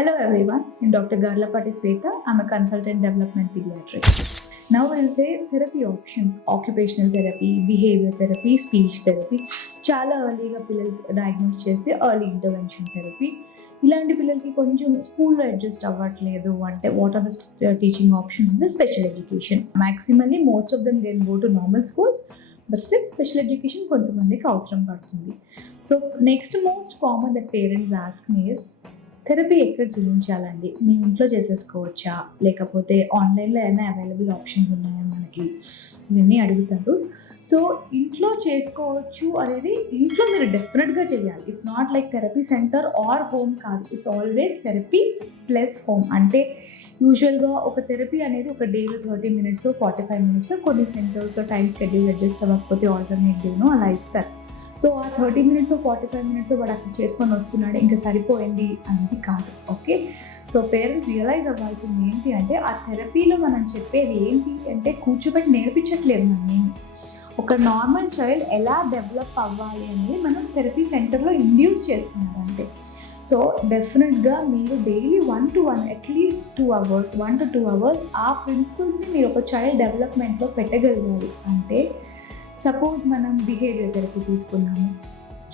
Hello everyone, I'm Dr. Garlapati Sweta. I'm a consultant development pediatric. Now we'll say therapy options: occupational therapy, behavior therapy, speech therapy. చాలా ఎర్లీగా పిల్లలు diagnose చేస్తే early intervention therapy. ఇలాంటి పిల్లలకి కొంచెం స్కూల్లో adjust అవ్వట్లేదు అంటే what are the teaching options in the special education. Maximally most of them can go to normal schools, but still special education కొంతమందికి అవసరం పడుతుంది. So next most common that parents ask me is, therapy ఎక్కడ చూపించాలండి, మేము ఇంట్లో చేసేసుకోవచ్చా, లేకపోతే ఆన్లైన్లో ఏమైనా అవైలబుల్ ఆప్షన్స్ ఉన్నాయా మనకి, ఇవన్నీ అడుగుతారు. సో ఇంట్లో చేసుకోవచ్చు అనేది ఇంట్లో మీరు డెఫినెట్గా చేయాలి. It's not like therapy centre or home కాదు, it's always therapy plus home. అంటే యూజువల్గా ఒక థెరపీ అనేది ఒక డేలో 30 minutes 45 minutes కొన్ని సెంటర్స్ టైం షెడ్యూల్ అడ్జస్ట్ అవ్వకపోతే ఆల్టర్నేట్ డేను అలా ఇస్తారు. సో ఆ 30 minutes 45 minutes వాడు అక్కడ చేసుకొని వస్తున్నాడు ఇంకా సరిపోయింది అనేది కాదు. ఓకే, సో పేరెంట్స్ రియలైజ్ అవ్వాల్సింది ఏంటి అంటే, ఆ థెరపీలో మనం చెప్పేది ఏంటి అంటే కూర్చోబెట్టి నేర్పించట్లేదు మనం. ఒక నార్మల్ చైల్డ్ ఎలా డెవలప్ అవ్వాలి అనేది మనం థెరపీ సెంటర్లో ఇండ్యూస్ చేస్తున్నారు అంతే. సో డెఫినెట్గా మీరు daily 1 to 1 at least 2 hours 1 to 2 hours ఆ ప్రిన్సిపల్స్ని మీరు ఒక చైల్డ్ డెవలప్మెంట్లో పెట్టగలగాలి. అంటే సపోజ్ మనం బిహేవియర్ థెరపీ తీసుకున్నాము,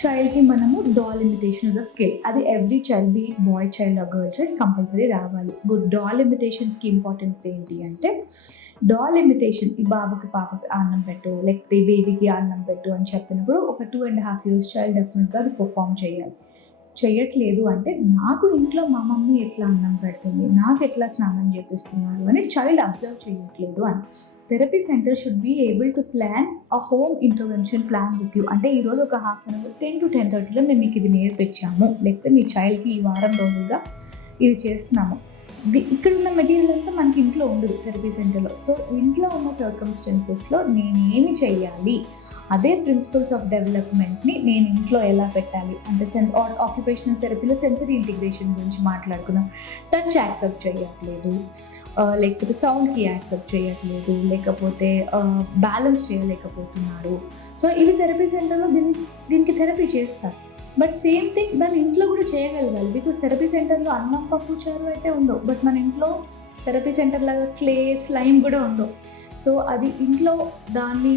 చైల్డ్కి మనము doll imitation is a skill. అది every child, be boy child or girl child compulsory రావాలి. గుడ్ డాల్ ఇమిటేషన్స్కి ఇంపార్టెన్స్ ఏంటి అంటే, డాల్ ఇమిటేషన్ ఈ బాబుకి పాపకి అన్నం పెట్టు, లేకపోతే బేబీకి అన్నం పెట్టు అని చెప్పినప్పుడు ఒక 2.5 years చైల్డ్ డెఫినెట్గా అది పర్ఫామ్ చేయాలి. చేయట్లేదు అంటే, నాకు ఇంట్లో మా మమ్మీ ఎట్లా అన్నం పెడుతుంది, నాకు ఎట్లా స్నానం చేపిస్తున్నారు అని చైల్డ్ అబ్జర్వ్ చేయట్లేదు అని. Therapy centre should be able to plan a home intervention plan with you. అంటే ఈరోజు ఒక 1/2 hour 10 to 10:30లో మేము మీకు ఇది నేర్పించాము, లేకపోతే మీ చైల్డ్కి ఈ వారం రోజులుగా ఇది చేస్తున్నాము. ఇక్కడ ఉన్న మెటీరియల్ అంతా మనకి ఇంట్లో ఉండదు థెరపీ సెంటర్లో. సో ఇంట్లో ఉన్న సర్కమ్స్టెన్సెస్లో నేనేమి చేయాలి, అదే ప్రిన్సిపల్స్ ఆఫ్ డెవలప్మెంట్ని నేను ఇంట్లో ఎలా పెట్టాలి అంటే ఆక్యుపేషనల్ థెరపీలో సెన్సరీ ఇంటిగ్రేషన్ గురించి మాట్లాడుకున్నాం. టచ్ యాక్సెప్ట్ చేయట్లేదు, లేకపోతే సౌండ్కి యాక్సెప్ట్ చేయట్లేదు, లేకపోతే బ్యాలెన్స్ చేయలేకపోతున్నారు. సో ఇవి థెరపీ సెంటర్లో దీనికి థెరపీ చేస్తారు. బట్ సేమ్ థింగ్ దాన్ని ఇంట్లో కూడా చేయగలగాలి. బికాస్ థెరపీ సెంటర్లో అన్నం పప్పు చారు అయితే ఉండవు, బట్ మన ఇంట్లో థెరపీ సెంటర్ లాగా క్లే స్లైమ్ కూడా ఉండవు. సో అది ఇంట్లో దాన్ని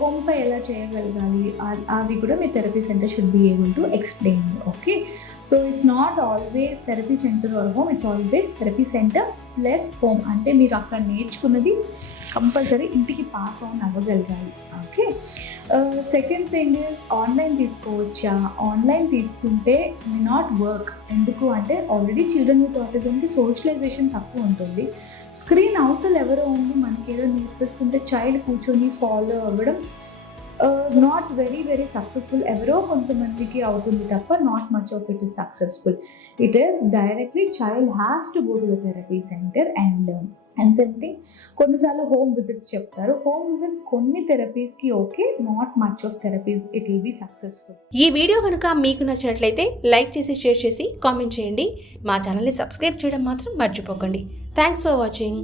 హోమ్పై ఎలా చేయగలగాలి అవి కూడా మీ therapy centre should be able to explain. Okay, so it's not always therapy centre or home, it's always therapy centre plus home. అంటే మీరు అక్కడ నేర్చుకున్నది కంపల్సరీ ఇంటికి పాస్ ఆన్ అవ్వగలగాలి. Okay, second thing is online తీసుకోవచ్చా. ఆన్లైన్ తీసుకుంటే may not work. ఎందుకు అంటే ఆల్రెడీ చిల్డ్రన్ విత్ ఆటిజంకి సోషలైజేషన్ తక్కువ ఉంటుంది. స్క్రీన్ అవతల ఎవరో ఉండి మనకి ఏదో నేర్పిస్తుంటే చైల్డ్ కూర్చొని ఫాలో అవ్వడం నాట్ వెరీ సక్సెస్ఫుల్. ఎవరో కొంతమందికి అవుతుంది తప్ప not much of it is successful. It is directly child has to go to the therapy centre and learn. And something కొన్నిసార్లు హోమ్ విజిట్స్ చెప్తారు. హోమ్ విజిట్స్ కొన్ని థెరపీస్కి okay, not much of therapies it will be successful. ఈ video కనుక మీకు నచ్చినట్లయితే like చేసి share చేసి కామెంట్ చేయండి. మా ఛానల్ని సబ్స్క్రైబ్ చేయడం మాత్రం మర్చిపోకండి. Thanks for watching.